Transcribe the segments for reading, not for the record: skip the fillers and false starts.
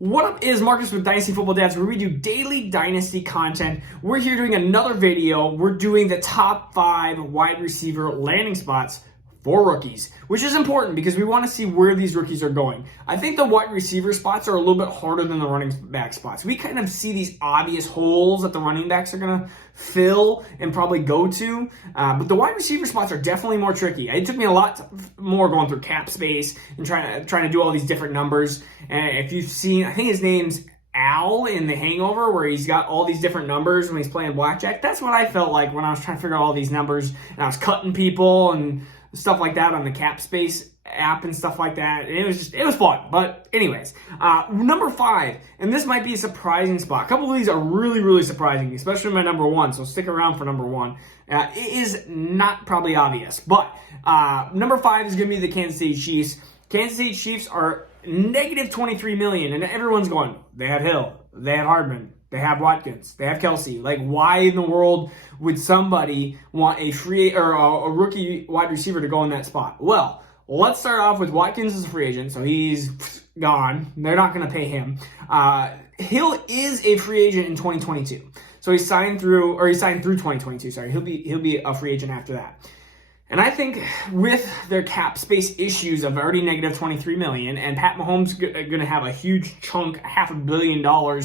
What up is Marcus with Dynasty Football Dads, where we do daily Dynasty content. We're here doing another video. We're doing the top 5 wide receiver landing spots for rookies, which is important because we want to see where these rookies are going. I think the wide receiver spots are a little bit harder than the running back spots. We kind of see these obvious holes that the running backs are going to fill and probably go to, but the wide receiver spots are definitely more tricky. It took me a lot more going through cap space and trying to do all these different numbers. And if you've seen, I think his name's Al in The Hangover, where he's got all these different numbers when he's playing blackjack. That's what I felt like when I was trying to figure out all these numbers and I was cutting people and stuff like that on the cap space app and stuff like that. And it was fun. But anyways, number 5, and this might be a surprising spot. A couple of these are really surprising, especially my number 1. So stick around for number 1. It is not probably obvious, but number 5 is going to be the Kansas City Chiefs. Kansas City Chiefs are negative 23 million, and everyone's going, they have Hill, they have Hardman, they have Watkins, they have Kelsey. Like, why in the world would somebody want a free or a rookie wide receiver to go in that spot? Well, let's start off with Watkins as a free agent, so he's gone. They're not going to pay him. Hill is a free agent in 2022, so he signed through 2022. Sorry, he'll be a free agent after that. And I think with their cap space issues of already negative 23 million, and Pat Mahomes going to have a huge chunk, $500 million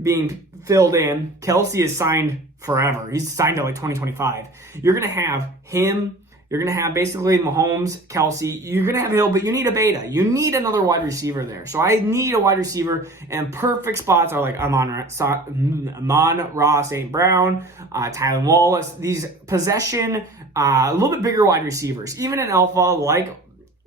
being filled in. Kelsey is signed forever. He's signed to like 2025. You're going to have him. You're going to have basically Mahomes, Kelsey. You're going to have Hill, but you need a beta. You need another wide receiver there. So I need a wide receiver, and perfect spots are like Amon-Ra St. Brown, Tylan Wallace. These possession, a little bit bigger wide receivers. Even an alpha like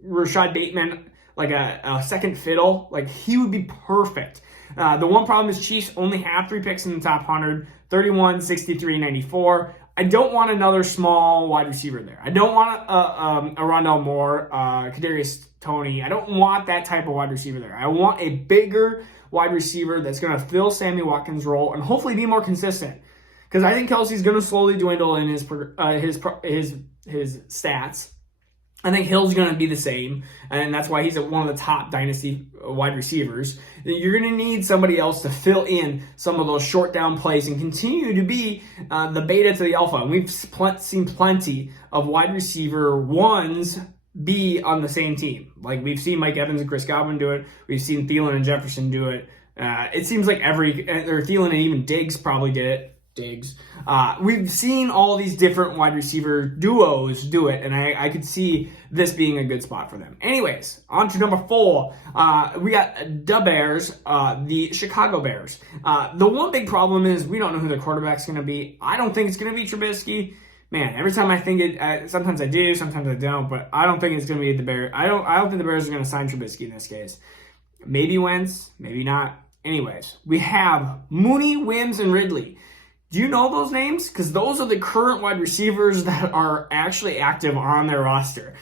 Rashad Bateman, like a second fiddle, like he would be perfect. The one problem is Chiefs only have 3 picks in the top 100, 31, 63, 94. I don't want another small wide receiver there. I don't want a Rondell Moore, Kadarius Toney. I don't want that type of wide receiver there. I want a bigger wide receiver that's going to fill Sammy Watkins' role and hopefully be more consistent. Because I think Kelsey's going to slowly dwindle in his stats. I think Hill's going to be the same, and that's why he's one of the top Dynasty wide receivers. You're going to need somebody else to fill in some of those short down plays and continue to be the beta to the alpha. And we've seen plenty of wide receiver ones be on the same team. Like, we've seen Mike Evans and Chris Godwin do it. We've seen Thielen and Jefferson do it. It seems like Thielen and even Diggs probably did it. We've seen all these different wide receiver duos do it, and I could see this being a good spot for them. Anyways, on to number 4. We got the Bears, the Chicago Bears. The one big problem is we don't know who the quarterback's going to be. I don't think it's going to be Trubisky. Man, every time I think it, sometimes I do, sometimes I don't, but I don't think it's going to be the Bears. I don't think the Bears are going to sign Trubisky in this case. Maybe Wentz, maybe not. Anyways, we have Mooney, Wims, and Ridley. Do you know those names? Because those are the current wide receivers that are actually active on their roster.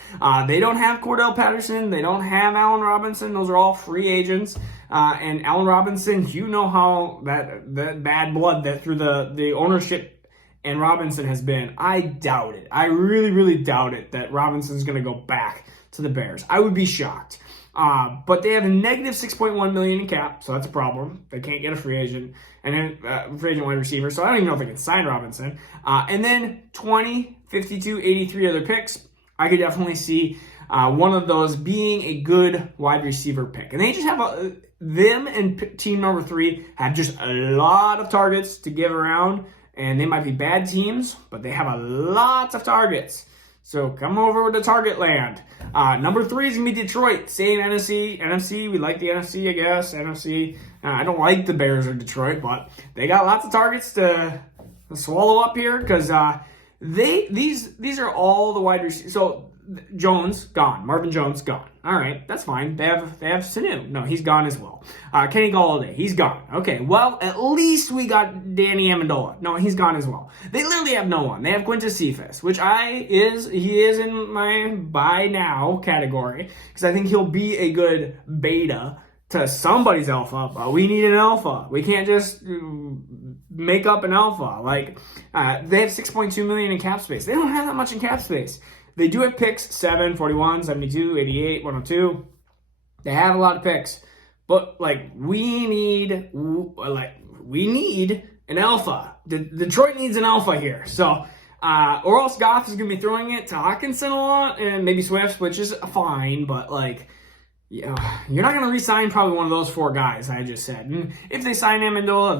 They don't have Cordell Patterson. They don't have Allen Robinson. Those are all free agents. And Allen Robinson, you know how that bad blood that through the ownership and Robinson has been. I doubt it. I really doubt it that Robinson's going to go back to the Bears. I would be shocked. But they have a negative 6.1 million in cap, so that's a problem. They can't get a free agent and free agent wide receiver, so I don't even know if they can sign Robinson. And then 20, 52, 83 other picks. I could definitely see one of those being a good wide receiver pick. And they just have them and team number 3 have just a lot of targets to give around, and they might be bad teams, but they have a lot of targets. So come over to Target Land. Number 3 is going to be Detroit. Same NFC. We like the NFC, I guess. NFC. I don't like the Bears or Detroit, but they got lots of targets to swallow up here because these are all the wide receivers. So Jones, gone. Marvin Jones, gone. All right, that's fine. They have Sanu. No, he's gone as well. Kenny Golladay, he's gone. Okay, well, at least we got Danny Amendola. No, he's gone as well. They literally have no one. They have Quintus Cephas, which he is in my buy now category because I think he'll be a good beta to somebody's alpha, but we need an alpha. We can't just make up an alpha. Like, they have 6.2 million in cap space. They don't have that much in cap space. They do have picks, 7, 41, 72, 88, 102. They have a lot of picks, But like we need an alpha. Detroit needs an alpha here. So or else Goff is going to be throwing it to Hawkinson a lot and maybe Swift, which is fine, but like, yeah, you're not going to re-sign probably one of those 4 guys I just said. And if they sign Amendola,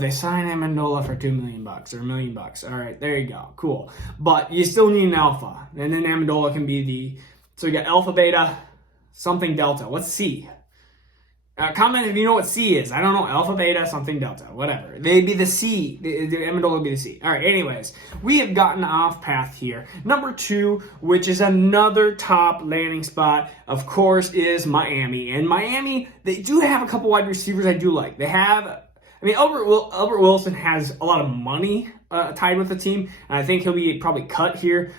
for $2 million or $1 million, all right, there you go, cool. But you still need an alpha, and then Amendola can be so you got alpha, beta, something delta. What's C? Comment if you know what C is. I don't know. Alpha, beta, something, delta, whatever. They'd be the C. The Amendola would be the C. All right, anyways. We have gotten off path here. Number 2, which is another top landing spot, of course, is Miami. And Miami, they do have a couple wide receivers I do like. They have, Albert Wilson has a lot of money tied with the team, and I think he'll be probably cut here.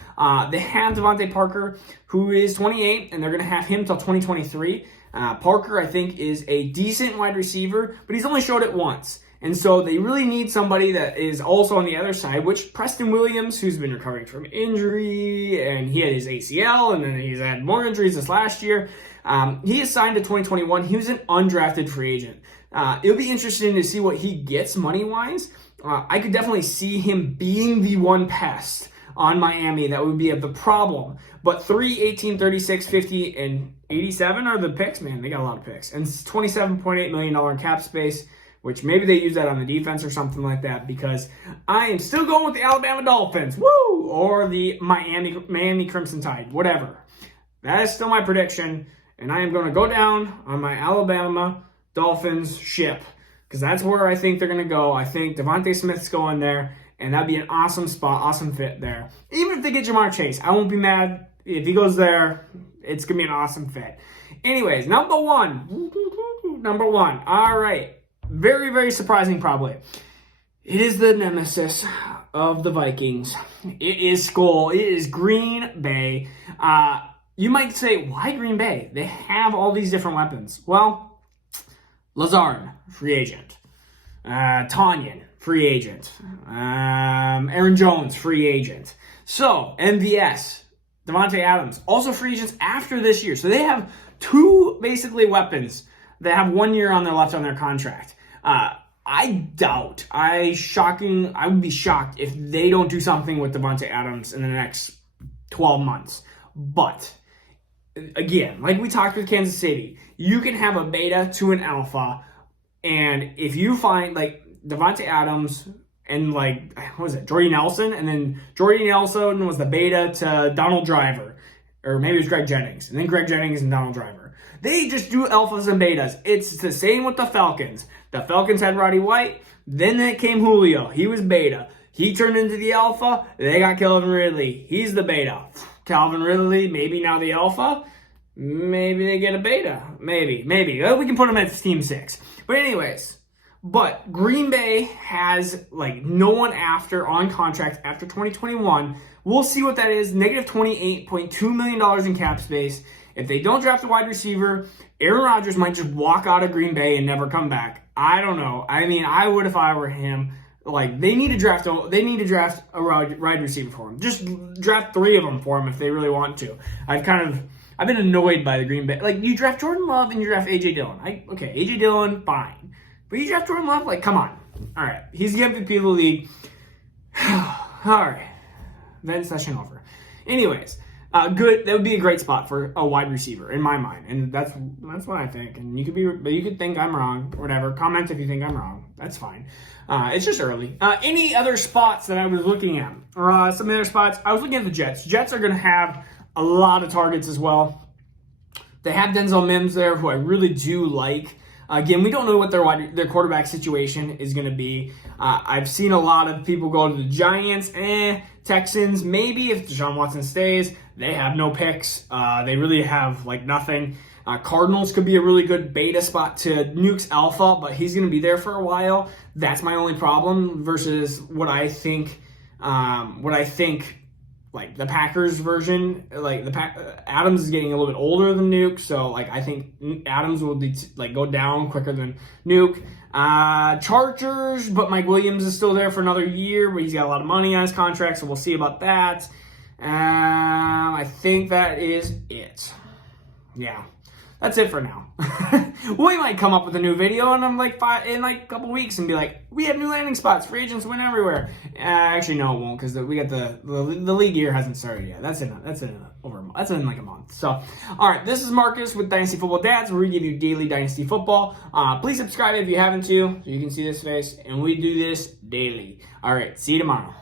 They have Devontae Parker, who is 28, and they're going to have him till 2023. Parker, I think, is a decent wide receiver, but he's only showed it once. And so they really need somebody that is also on the other side, which Preston Williams, who's been recovering from injury, and he had his ACL, and then he's had more injuries this last year. He is signed to 2021. He was an undrafted free agent. It'll be interesting to see what he gets money-wise. I could definitely see him being the one pest on Miami that would be the problem. But 3, 18, 36, 50, and 87 are the picks. Man, they got a lot of picks. And $27.8 million in cap space, which maybe they use that on the defense or something like that, because I am still going with the Alabama Dolphins, woo, or the Miami Crimson Tide, whatever. That is still my prediction, and I am going to go down on my Alabama Dolphins ship, because that's where I think they're going to go. I think Devontae Smith's going there, and that'd be an awesome spot, awesome fit there. Even if they get Jamar Chase, I won't be mad. If he goes there, it's going to be an awesome fit. Anyways, number one. All right. Very, very surprising probably. It is the nemesis of the Vikings. It is Skull. It is Green Bay. You might say, why Green Bay? They have all these different weapons. Well, Lazard, free agent. Tanyan, free agent. Aaron Jones, free agent. So, MVS, Devontae Adams, also free agents after this year. So they have 2 basically weapons that have 1 year on their contract. I would be shocked if they don't do something with Devontae Adams in the next 12 months. But again, like we talked with Kansas City, you can have a beta to an alpha, and if you find like Devontae Adams and like, what was it, Jordy Nelson, and then Jordy Nelson was the beta to Donald Driver, or maybe it was Greg Jennings, and then Greg Jennings and Donald Driver. They just do alphas and betas. It's the same with the Falcons. The Falcons had Roddy White, then came Julio. He was beta. He turned into the alpha. They got Calvin Ridley. He's the beta. Calvin Ridley, maybe now the alpha. Maybe they get a beta. Maybe. Well, we can put them at Team 6. But anyways, but Green Bay has like no one on contract after 2021. We'll see what that is. Negative $28.2 million in cap space. If they don't draft a wide receiver, Aaron Rodgers might just walk out of Green Bay and never come back. I don't know. I mean, I would if I were him. Like, they need to draft a wide receiver for him. Just draft 3 of them for him if they really want to. I've been annoyed by the Green Bay. Like, you draft Jordan Love and you draft A.J. Dillon. A.J. Dillon, fine. But you draft Jordan Love? Like, come on. All right. He's the MVP of the league. All right. Then session over. Anyways, good. That would be a great spot for a wide receiver in my mind, and that's what I think. And you could think I'm wrong, or whatever. Comment if you think I'm wrong. That's fine. It's just early. Any other spots that I was looking at, or some other spots? I was looking at the Jets. Jets are going to have a lot of targets as well. They have Denzel Mims there, who I really do like. Again, we don't know what their quarterback situation is going to be. I've seen a lot of people go to the Giants, Texans, maybe if Deshaun Watson stays. They have no picks. They really have like nothing. Cardinals could be a really good beta spot to Nuke's alpha, but he's going to be there for a while. That's my only problem versus what I think like the Packers version, like Adams is getting a little bit older than Nuke, so like I think Adams will be go down quicker than Nuke. Chargers, but Mike Williams is still there for another year, but he's got a lot of money on his contract, so we'll see about that. I think that is it. Yeah. that's it for now. We might come up with a new video in a couple weeks and be like, we have new landing spots. Free agents win everywhere. Actually, no, it won't, because we got the league year hasn't started yet. That's in like a month. So, all right, this is Marcus with Dynasty Football Dads, where we give you daily Dynasty football. Please subscribe if you haven't so you can see this face, and we do this daily. All right, see you tomorrow.